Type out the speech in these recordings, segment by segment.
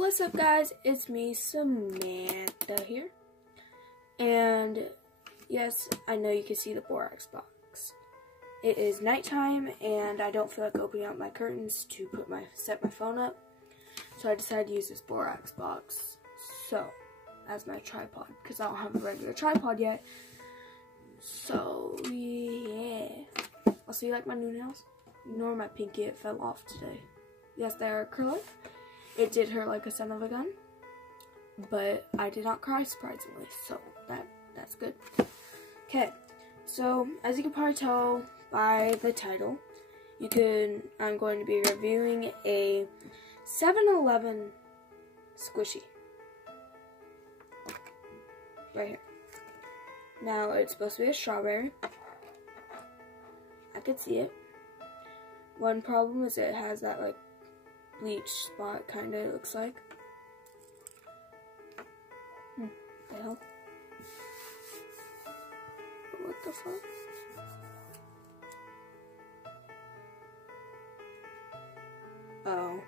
What's up, guys? It's me, Samantha here. And yes, I know you can see the borax box. It is nighttime and I don't feel like opening up my curtains to set my phone up. So I decided to use this borax box as my tripod, because I don't have a regular tripod yet. So yeah. Also, you like my new nails? Ignore my pinky, it fell off today. Yes, they're acrylic. It did hurt like a son of a gun, but I did not cry, surprisingly, so that's good. Okay, so as you can probably tell by the title, I'm going to be reviewing a 7-Eleven squishy. Right here. Now, it's supposed to be a strawberry. I could see it. One problem is it has that, like, bleach spot, kind of, it looks like. The hell? What the fuck? Oh.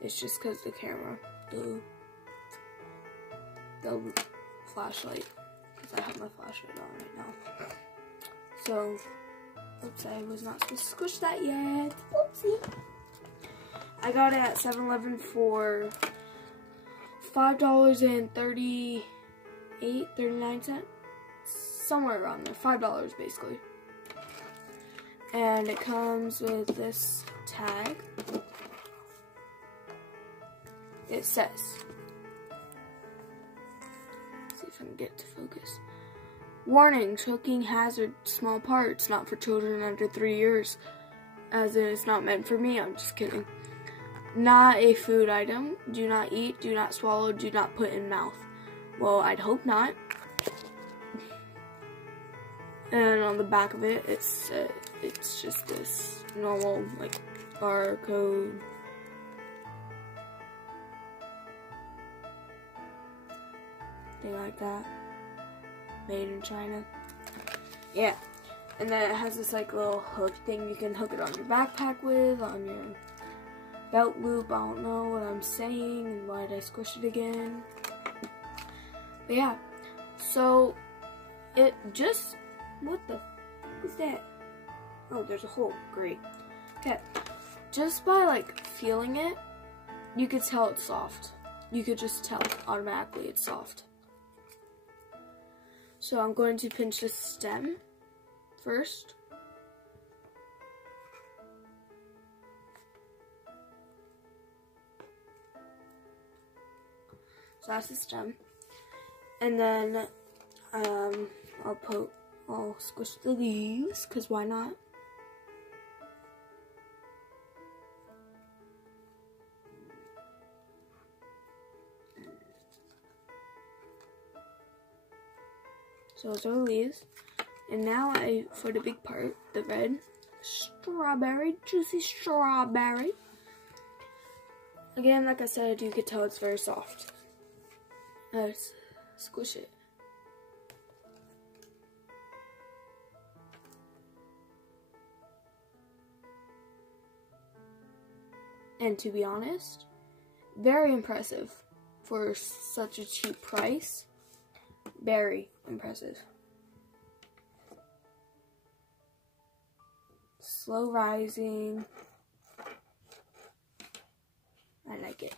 It's just because the camera. The flashlight. Because I have my flashlight on right now. So, oops, I was not supposed to squish that yet. Oopsie. I got it at 7-Eleven for $5.38, 39 cents. Somewhere around there. $5 basically. And it comes with this tag. It says, let's see if I can get to focus. Warning, choking hazard, small parts, not for children under 3 years. As in, it's not meant for me, I'm just kidding. Not a food item. Do not eat, do not swallow, do not put in mouth. Well, I'd hope not. And on the back of it, it's just this normal, like, barcode. Thing like that. Made in China. Yeah. And then it has this, like, little hook thing you can hook it on your backpack with, on your belt loop. I don't know what I'm saying and why did I squish it again. But yeah. So, it just, what the fuck is that? Oh, there's a hole. Great. Okay. Just by, like, feeling it, you could tell it's soft. You could just tell automatically it's soft. So I'm going to pinch the stem first. So that's the stem. And then I'll squish the leaves, because why not? So those are the leaves. And now for the big part, the red strawberry, juicy strawberry. Again, like I said, you could tell it's very soft. Let's squish it. And to be honest, very impressive for such a cheap price. Very impressive. Slow rising. I like it.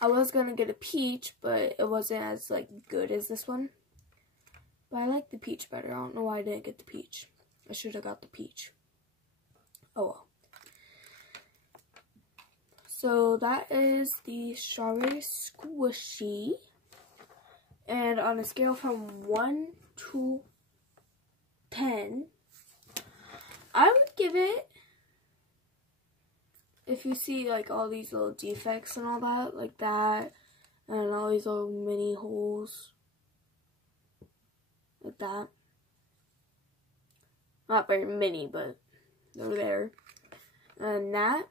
I was gonna get a peach, but it wasn't as, like, good as this one. But I like the peach better. I don't know why I didn't get the peach. I should have got the peach. Oh well. So that is the strawberry squishy. And on a scale from 1 to 10, I would give it, if you see, like, all these little defects and all that, like that, and all these little mini holes, like that. Not very many, but they're there. And that,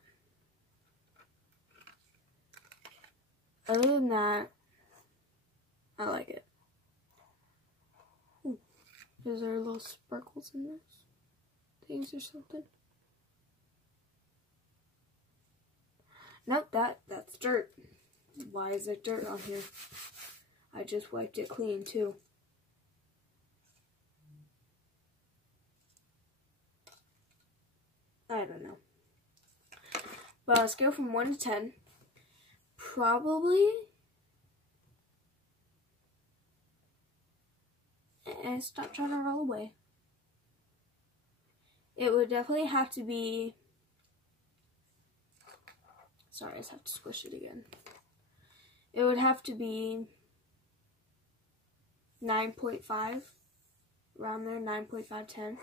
other than that, I like it. Ooh, is there little sparkles in this? Things or something? Nope, that's dirt. Why is there dirt on here? I just wiped it clean too. I don't know. But on a scale from 1 to 10, probably, and stop trying to roll away. It would definitely have to be, sorry, I just have to squish it again. It would have to be 9.5, around there, 9.5, 10.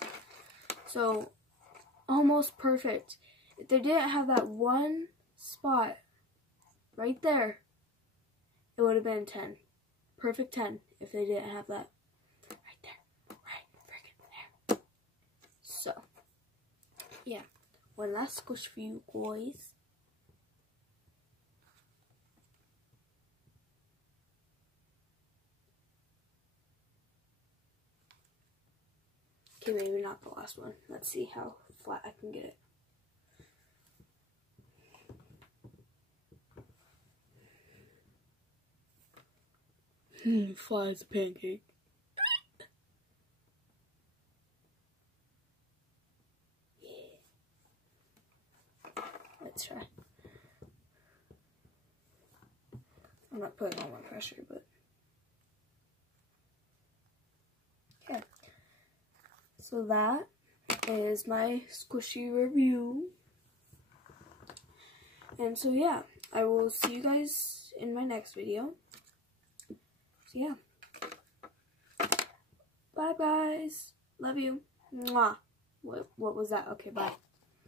So, almost perfect. If they didn't have that one spot right there, it would have been 10. Perfect 10 if they didn't have that right there. Right freaking there. So, yeah. One last squish for you boys. Okay, maybe not the last one. Let's see how flat I can get it. Flat as a pancake. Yeah. Let's try. I'm not putting all my pressure, but yeah. So that is my squishy review. And so yeah, I will see you guys in my next video. So yeah. Bye guys. Love you. Mwah. What was that? Okay, bye.